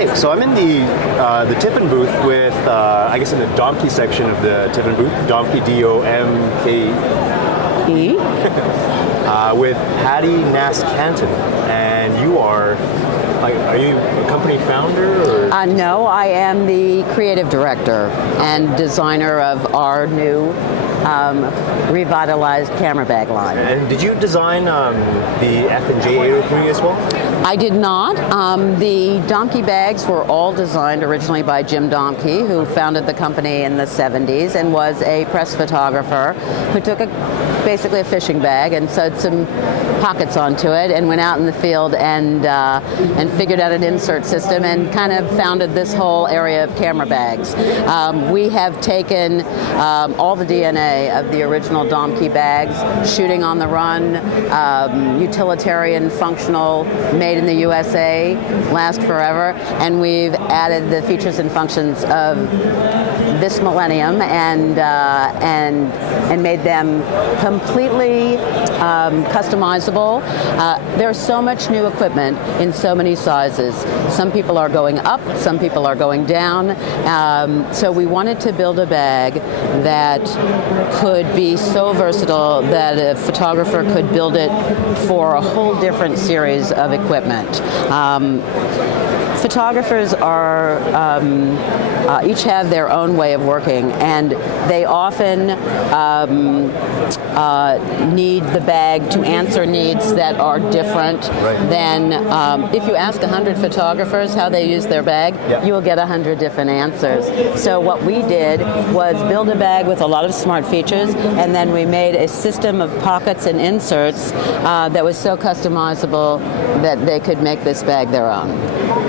Hey, so I'm in the Tiffin booth with, I guess in the Domke section of the Tiffin booth, Domke, D-O-M-K-E, with Patty Nast Canton, and you are you a company founder? Or? No, I am the creative director and designer of our new revitalized camera bag line. And did you design the F&J 803 as well? I did not. The Domke bags were all designed originally by Jim Domke, who founded the company in the 70s and was a press photographer who took basically a fishing bag and sewed some pockets onto it and went out in the field and figured out an insert system and kind of founded this whole area of camera bags. We have taken all the DNA of the original Domke bags, shooting on the run, utilitarian, functional, made in the USA, last forever, and we've added the features and functions of this millennium and made them completely customizable. There's so much new equipment in so many sizes. Some people are going up, some people are going down. So we wanted to build a bag that could be so versatile that a photographer could build it for a whole different series of equipment. Photographers are each have their own way of working, and they often need the bag to answer needs that are different than if you ask 100 photographers how they use their bag, you will get 100 different answers. So what we did was build a bag with a lot of smart features, and then we made a system of pockets and inserts that was so customizable that they could make this bag their own.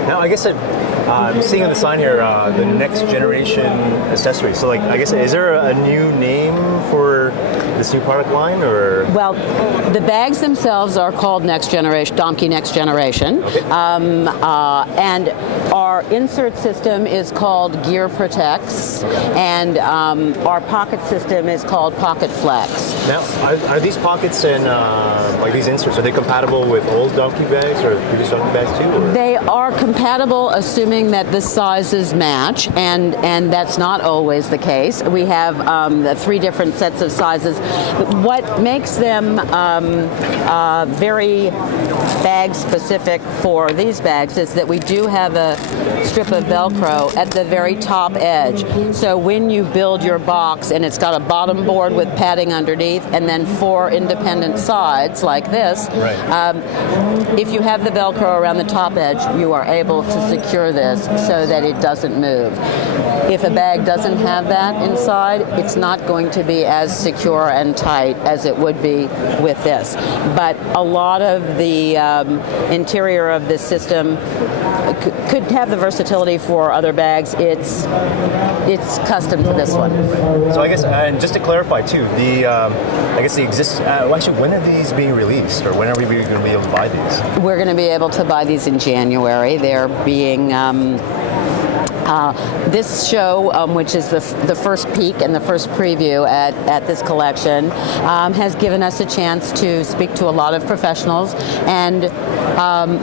Now, I guess I'm seeing on the sign here the next generation accessory. So, I guess, is there a new name for this new product line, or? Well, the bags themselves are called Next Generation, Domke Next Generation, and our insert system is called Gear Protects, and our pocket system is called Pocket Flex. Now, are these pockets and these inserts, are they compatible with old Domke bags or previous Domke bags too? Or? They are compatible, assuming that the sizes match, and that's not always the case. We have the 3 different sets of sizes. What makes them very bag specific for these bags is that we do have a strip of Velcro at the very top edge. So when you build your box and it's got a bottom board with padding underneath and then 4 independent sides like this, if you have the Velcro around the top edge, you are able to secure this so that it doesn't move. If a bag doesn't have that inside, it's not going to be as secure and tight as it would be with this. But a lot of the interior of this system could have the versatility for other bags. It's custom to this one. So I guess, and just to clarify too, actually, when are these being released, or when are we going to be able to buy these? We're going to be able to buy these in January. They're being this show, which is the first peek and the first preview at this collection, has given us a chance to speak to a lot of professionals and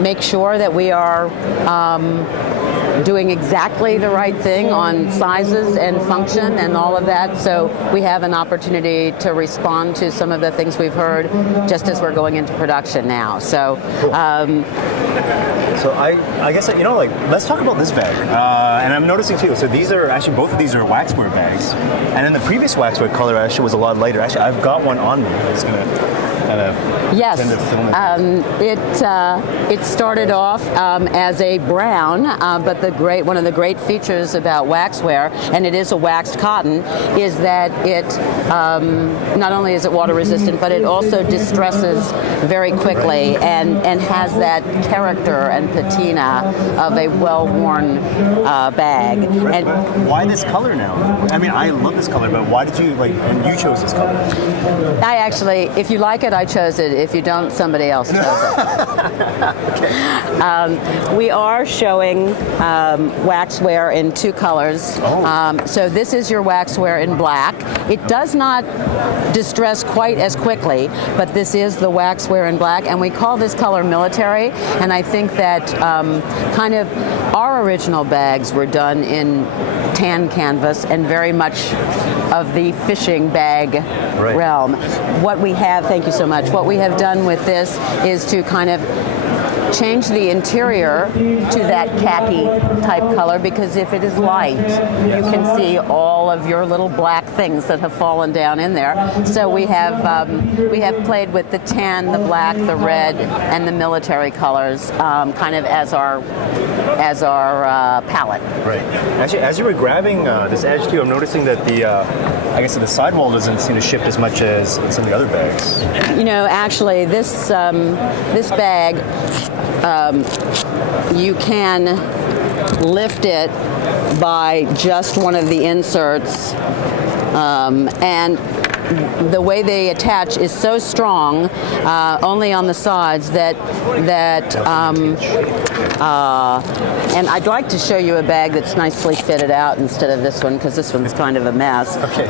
make sure that we are doing exactly the right thing on sizes and function and all of that. So we have an opportunity to respond to some of the things we've heard just as we're going into production now. So, so I guess, let's talk about this bag. And I'm noticing too, so these are actually, both of these are Waxwork bags. And then the previous Waxwork color actually was a lot lighter. Actually, I've got one on me. I'm just going to kind of tend to film it. It started off as a brown, but one of the great features about waxware, and it is a waxed cotton, is that it not only is it water resistant, but it also distresses very quickly and has that character and patina of a well-worn bag. Right. And why this color now? I mean, I love this color, but why did you and you chose this color? I actually, if you like it, I chose it. If you don't, somebody else chose it. We are showing waxware in 2 colors. So this is your waxware in black. It does not distress quite as quickly, but this is the waxware in black, and we call this color military. And I think that kind of our original bags were done in tan canvas and very much of the fishing bag realm. What we have, thank you so much, what we have done with this is to kind of change the interior to that khaki type color, because if it is light, you can see all of your little black things that have fallen down in there. So we have played with the tan, the black, the red, and the military colors, kind of as our palette. Right. Actually, as you were grabbing this edge too, I'm noticing that I guess the sidewall doesn't seem to shift as much as some of the other bags. You know, actually, this bag, you can lift it by just one of the inserts, and the way they attach is so strong, only on the sides, and I'd like to show you a bag that's nicely fitted out instead of this one, because this one's kind of a mess. Okay.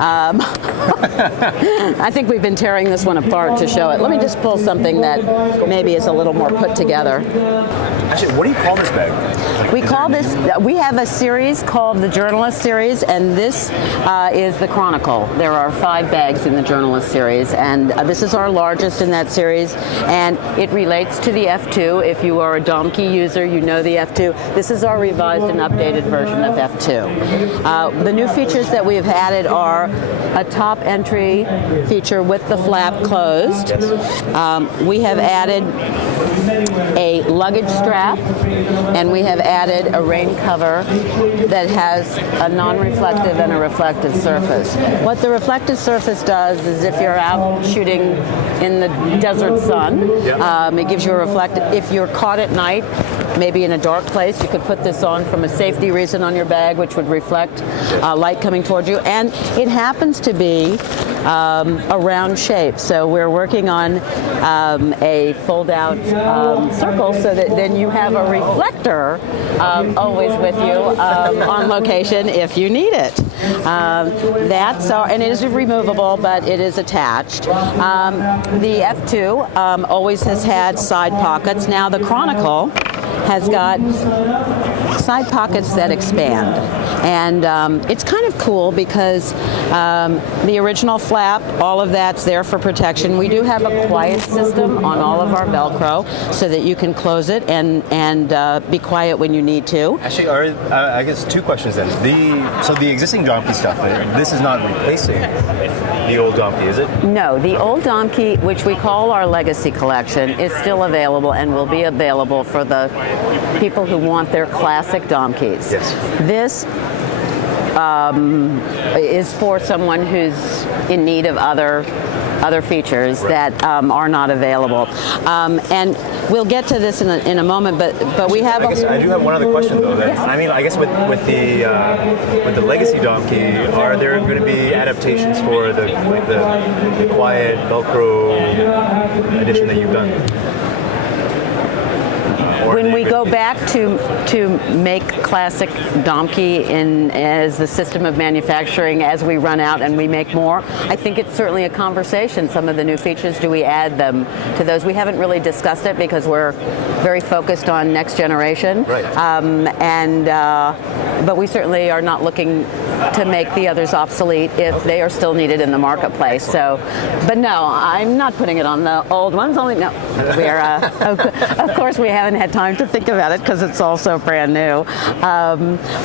I think we've been tearing this one apart to show it. Let me just pull something that maybe is a little more put together. Actually, what do you call this bag? We have a series called the Journalist Series, and this is the Chronicle. There are 5 bags in the Journalist Series, and this is our largest in that series, and it relates to the F2. If you are a Domke user, you know the F2. This is our revised and updated version of F2. The new features that we have added are a top entry feature with the flap closed. We have added a luggage strap, and we have added a rain cover that has a non-reflective and a reflective surface. What the reflective surface does is if you're out shooting in the desert sun, it gives you a reflective. If you're caught at night, maybe in a dark place, you could put this on from a safety reason on your bag, which would reflect light coming towards you. And it happens to be a round shape. So we're working on a fold-out circle so that then you have a reflector always with you on location if you need it. And it is removable, but it is attached. The F2 always has had side pockets. Now the Chronicle has got side pockets that expand, and it's kind of cool because the original flap, all of that's there for protection. We do have a quiet system on all of our Velcro so that you can close it and be quiet when you need to. Actually, I guess 2 questions then. So the existing Domke stuff, this is not replacing the old Domke, is it? No, the old Domke, which we call our Legacy Collection, is still available and will be available for the people who want their classic Domkes. Yes. This is for someone who's in need of other features that are not available. And we'll get to this in a moment, but we have. I do have one other question though. I mean, I guess with the Legacy Domke, are there going to be adaptations for the quiet Velcro edition that you've done? When we go back to make classic Domke as the system of manufacturing, as we run out and we make more, I think it's certainly a conversation. Some of the new features, do we add them to those? We haven't really discussed it because we're very focused on next generation. Right. But we certainly are not looking to make the others obsolete if they are still needed in the marketplace. So, but no, I'm not putting it on the old ones. We're of course we haven't had time to think about it because it's all so brand new.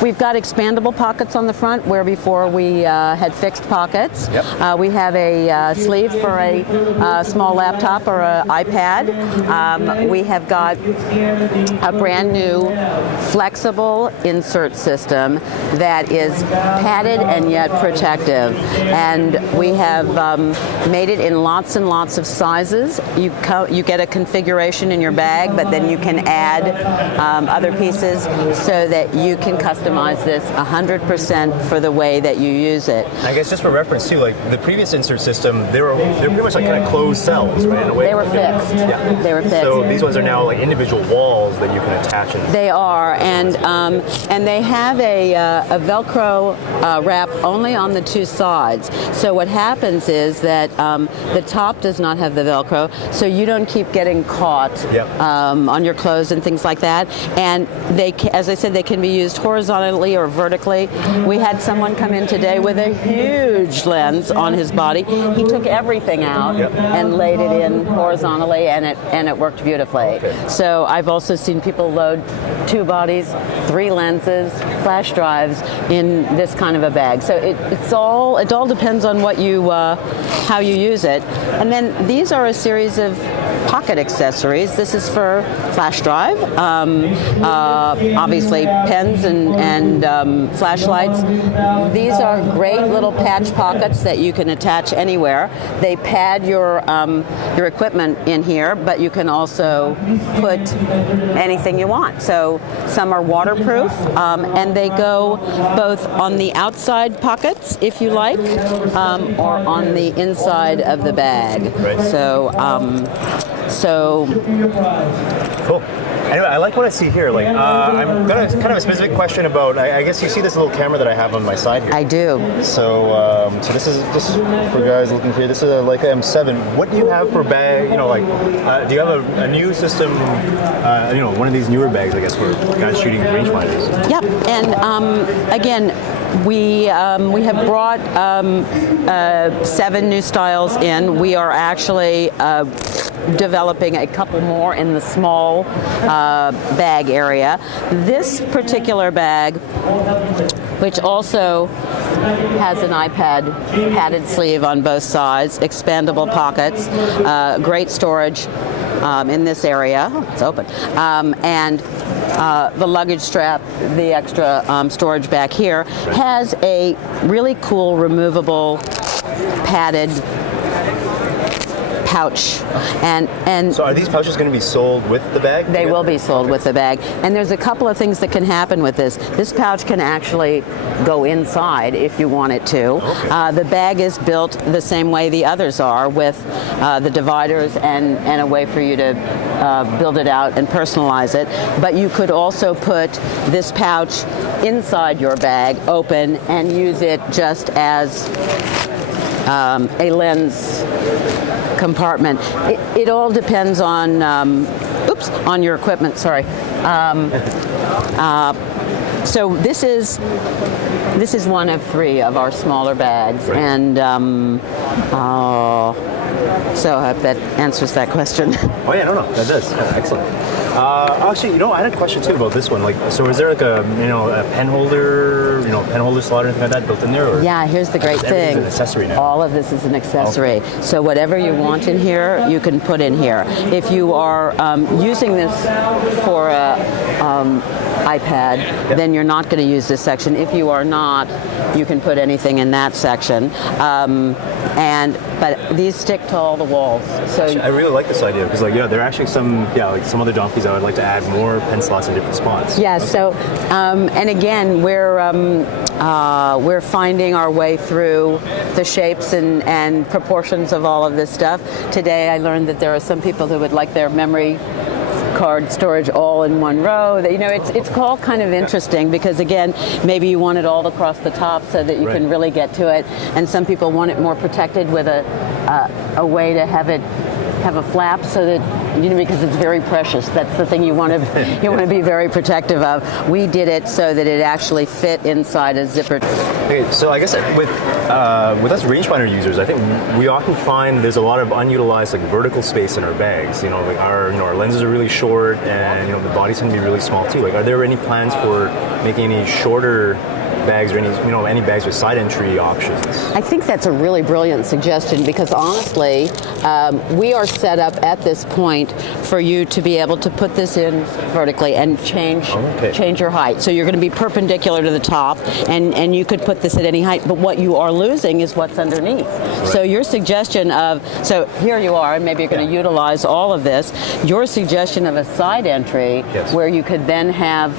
We've got expandable pockets on the front where before we had fixed pockets. Yep. We have a sleeve for a small laptop or an iPad. We have got a brand new flexible insert system that is padded and yet protective. And we have made it in lots and lots of sizes. You get a configuration in your bag, but then you can add other pieces so that you can customize this 100% for the way that you use it. I guess just for reference too, like the previous insert system, they're pretty much like kind of closed cells, right? In a way. They were fixed. Yeah. They were fixed. So these ones are now like individual walls that you can attach. They are, and they have a Velcro wrap only on the two sides. So what happens is that the top does not have the Velcro, so you don't keep getting caught on your clothes and things like that. And as I said, they can be used horizontally or vertically. We had someone come in today with a huge lens on his body. He took everything out and laid it in horizontally, and it worked beautifully. Okay. So I've also seen people load 2 bodies, 3 lenses, flash drives in this kind of a bag. So it all depends on what you how you use it. And then these are a series of pocket accessories. This is for flash drive, obviously pens and flashlights. These are great little patch pockets that you can attach anywhere. They pad your equipment in here, but you can also put anything you want. So some are waterproof, and they go both on the outside pockets, if you like, or on the inside of the bag. Right. So cool. Anyway, I like what I see here. Like, I'm gonna kind of a specific question about. I guess you see this little camera that I have on my side here. I do. So, so this is just for guys looking here. This is a Leica M7. What do you have for bag? You know, like, do you have a new system? You know, one of these newer bags, I guess, for guys shooting rangefinders. Yep. And again, we have brought 7 new styles in. We are actually developing a couple more in the small bag area. This particular bag, which also has an iPad padded sleeve on both sides, expandable pockets, great storage in this area. Oh, it's open. And the luggage strap, the extra storage back here, has a really cool removable padded pouch. And so are these pouches going to be sold with the bag? They will be sold with the bag. And there's a couple of things that can happen with this. This pouch can actually go inside if you want it to. Okay. The bag is built the same way the others are, with the dividers and a way for you to build it out and personalize it. But you could also put this pouch inside your bag, open, and use it just as a lens compartment. It all depends on on your equipment. Sorry. So this is one of 3 of our smaller bags, and so I hope that answers that question. Oh yeah, no, that does. Yeah, excellent. Actually, you know, I had a question too about this one. Like, so is there like a pen holder, pen holder slot or anything like that built in there? Or yeah, here's the great thing. An accessory now. All of this is an accessory. Okay. So whatever you want in here, you can put in here. If you are using this for a iPad, then you're not going to use this section. If you are not, you can put anything in that section. But these stick to all the walls. So I really like this idea because, like, there are actually some other donkeys I would like to add more pen slots in different spots. Yeah. Okay. So, and again, we're finding our way through the shapes and proportions of all of this stuff. Today, I learned that there are some people who would like their memory card storage all in one row. It's all kind of interesting because, again, maybe you want it all across the top so that you can really get to it, and some people want it more protected with a way to have a flap so that because it's very precious. That's the thing you want to be very protective of. We did it so that it actually fit inside a zipper. Okay, so I guess with us rangefinder users, I think we often find there's a lot of unutilized vertical space in our bags. Our lenses are really short, and the bodies can be really small too. Like, are there any plans for making any shorter bags or any bags with side entry options. I think that's a really brilliant suggestion because honestly, we are set up at this point for you to be able to put this in vertically and change your height. So you're going to be perpendicular to the top, and you could put this at any height. But what you are losing is what's underneath. Right. So your suggestion so here you are, and maybe you're going to utilize all of this. Your suggestion of a side entry where you could then have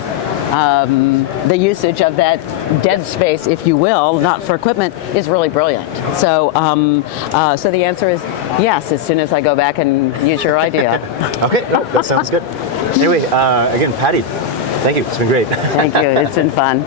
the usage of that dead space, if you will, not for equipment, is really brilliant. So, so the answer is yes, as soon as I go back and use your idea. Okay, that sounds good. Anyway, again, Patty, thank you. It's been great. Thank you. It's been fun.